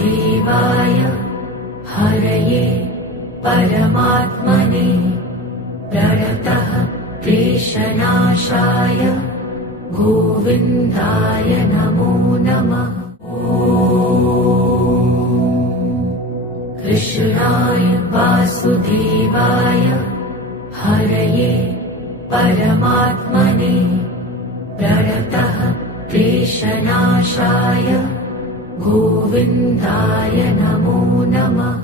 वासुदेवाय हरये परमात्मने प्रणतः क्लेशनाशाय गोविन्दाय नमो नमः। कृष्णाय वासुदेवाय हरये परमात्मने प्रणतः क्लेशनाशाय गोविन्दाय नमो नमः।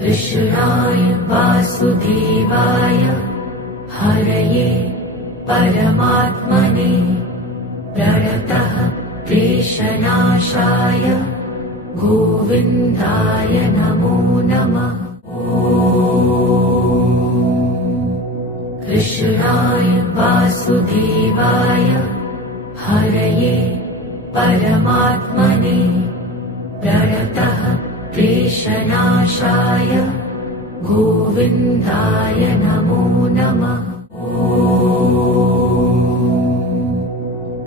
कृष्णाय वासुदेवाय हरये परमात्मने प्रणतः क्लेशनाशाय गोविन्दाय नमो नमः। कृष्णाय वासुदेवाय हरये परमात्मने प्रणतः क्लेशनाशाय गोविन्दाय नमो नमः।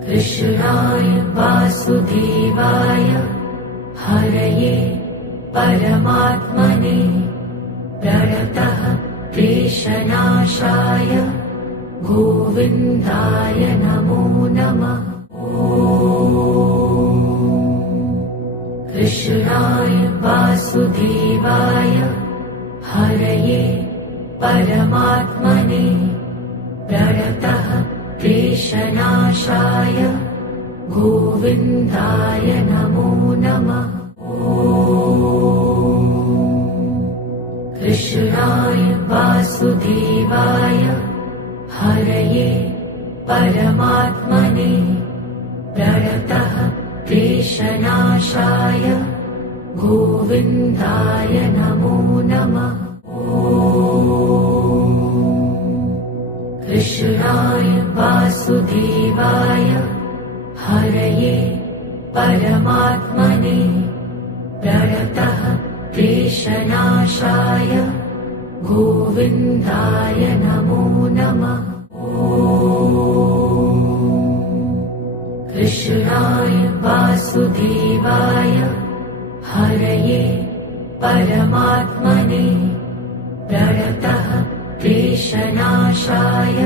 कृष्णाय वासुदेवाय हरये परमात्मने प्रणतः क्लेशनाशाय गोविन्दाय नमो नमः। कृष्णाय वासुदेवाय हरये परमात्मने प्रणतः क्लेशनाशाय गोविन्दाय नमो नमः। कृष्णाय वासुदेवाय हरये परमात्मने प्रणतः क्लेशनाशाय गोविन्दाय नमो नमः। कृष्णाय वासुदेवाय हरये परमात्मने प्रणतः क्लेशनाशाय गोविन्दाय नमो नमः। कृष्णाय वासुदेवाय हरये परमात्मने प्रणतः क्लेशनाशाय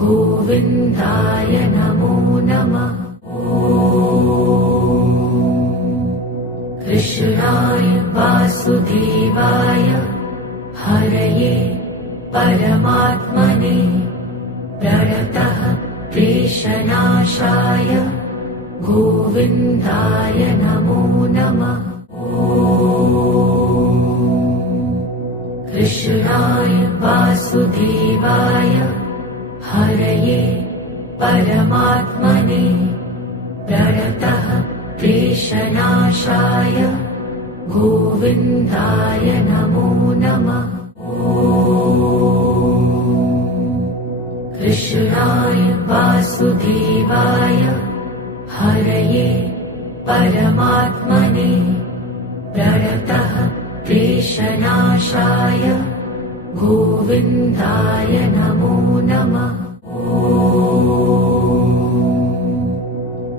गोविन्दाय नमो नमः। कृष्णाय वासुदेवाय हरये परमात्मने प्रणतः क्लेशनाशाय गोविन्दाय नमो नमः। कृष्णाय वासुदेवाय हरये परमात्मने प्रणतः क्लेशनाशाय गोविन्दाय नमो नमः। कृष्णाय वासुदेवाय हरये परमात्मने प्रणतः क्लेशनाशाय गोविन्दाय नमो नमः।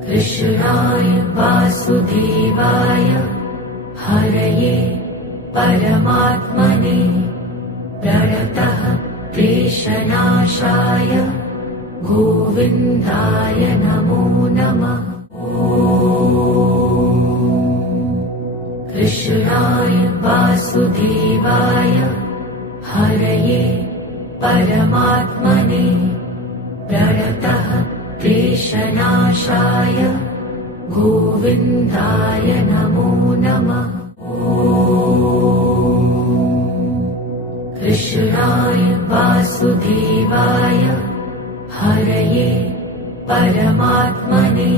कृष्णाय वासुदेवाय हरये परमात्मने प्रणतः क्लेशनाशाय गोविन्दाय नमो नमः। कृष्णाय वासुदेवाय हरये परमात्मने प्रणतः क्लेशनाशाय गोविन्दाय नमो नमः। कृष्णाय वासुदेवाय हरये परमात्मने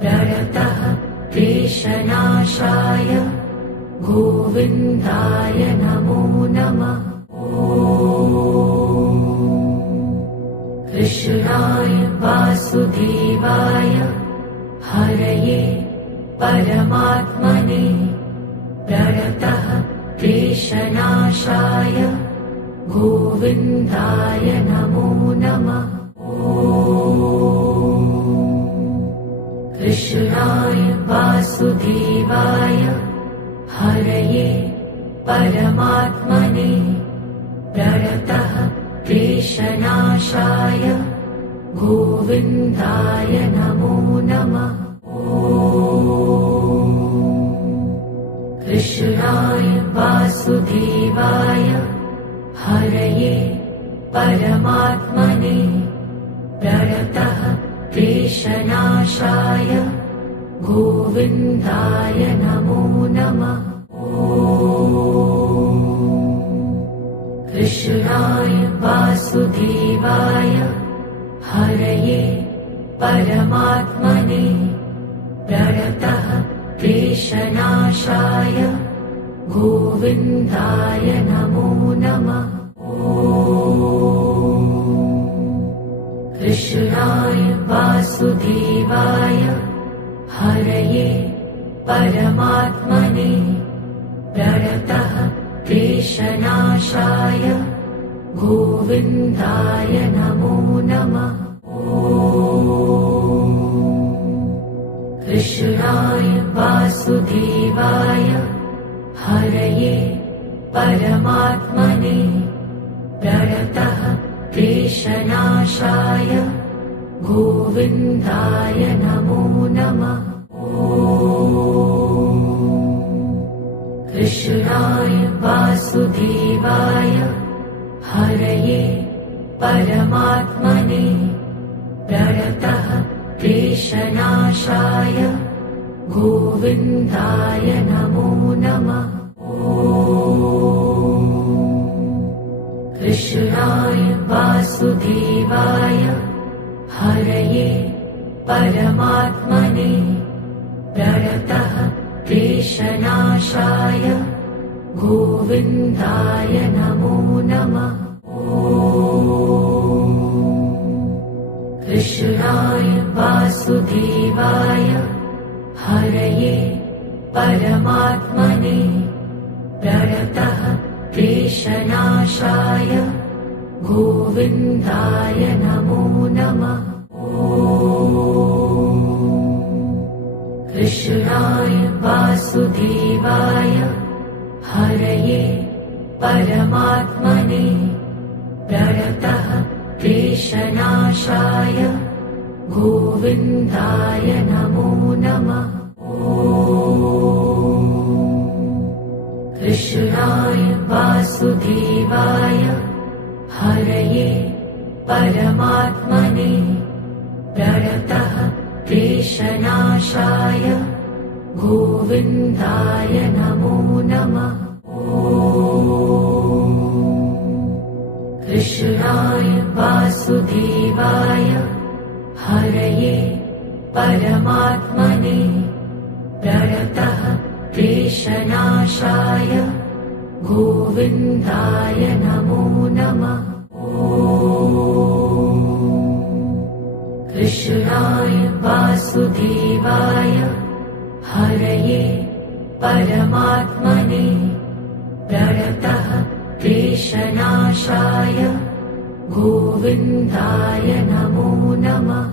प्रणतः क्लेशनाशाय गोविन्दाय नमो नमः। कृष्णाय वासुदेवाय हरये परमात्मने प्रणतः क्लेशनाशाय गोविन्दाय नमो नमः। कृष्णाय वासुदेवाय हरये परमात्मने प्रणतः क्लेशनाशाय गोविन्दाय नमो नमः। कृष्णाय वासुदेवाय हरये परमात्मने प्रणतः क्लेशनाशाय गोविन्दाय नमो नमः। कृष्णाय वासुदेवाय हरये परमात्मने प्रणतः क्लेशनाशाय गोविन्दाय नमो नमः। कृष्णाय वासुदेवाय हरये परमात्मने प्रणतः क्लेशनाशाय गोविन्दाय नमो नमः। कृष्णाय वासुदेवाय हरये परमात्मने प्रणतः क्लेशनाशाय गोविन्दाय नमो नमः। कृष्णाय वासुदेवाय हरये परमात्मने प्रणतः क्लेशनाशाय गोविन्दाय नमो नमः। कृष्णाय वासुदेवाय हरये परमात्मने प्रणतः क्लेशनाशाय गोविन्दाय नमो नमः। कृष्णाय वासुदेवाय हरये परमात्मने प्रणतः क्लेशनाशाय गोविन्दाय नमो नमः। कृष्णाय वासुदेवाय हरये परमात्मने प्रणतः क्लेशनाशाय गोविन्दाय नमो नमः। कृष्णाय वासुदेवाय हरये परमात्मने प्रणतः क्लेशनाशाय गोविन्दाय नमो नमः। कृष्णाय वासुदेवाय हरये परमात्मने प्रणतः क्लेशनाशाय गोविन्दाय नमो नमः। कृष्णाय वासुदेवाय हरये परमात्मने प्रणतः क्लेशनाशाय गोविन्दाय नमो नमः।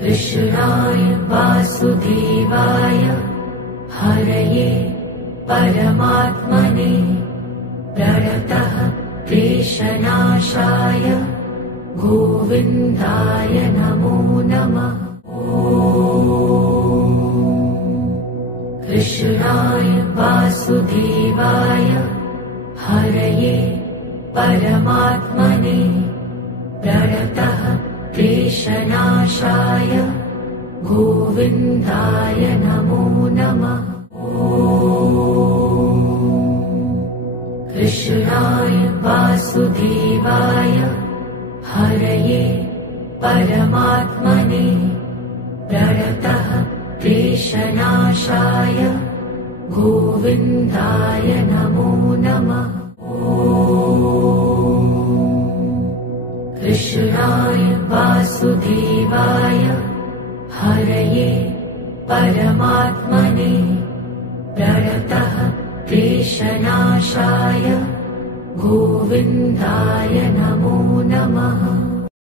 कृष्णाय वासुदेवाय हरये परमात्मने प्रणतः क्लेशनाशाय गोविन्दाय नमो नमः। कृष्णाय वासुदेवाय हरये परमात्मने प्रणतः क्लेशनाशाय गोविन्दाय नमो नमः। कृष्णाय वासुदेवाय हरये परमात्मने प्रणतः क्लेशनाशाय गोविन्दाय नमो नमः। कृष्णाय वासुदेवाय हरये परमात्मने प्रणतः क्लेशनाशाय गोविन्दाय नमो नमः।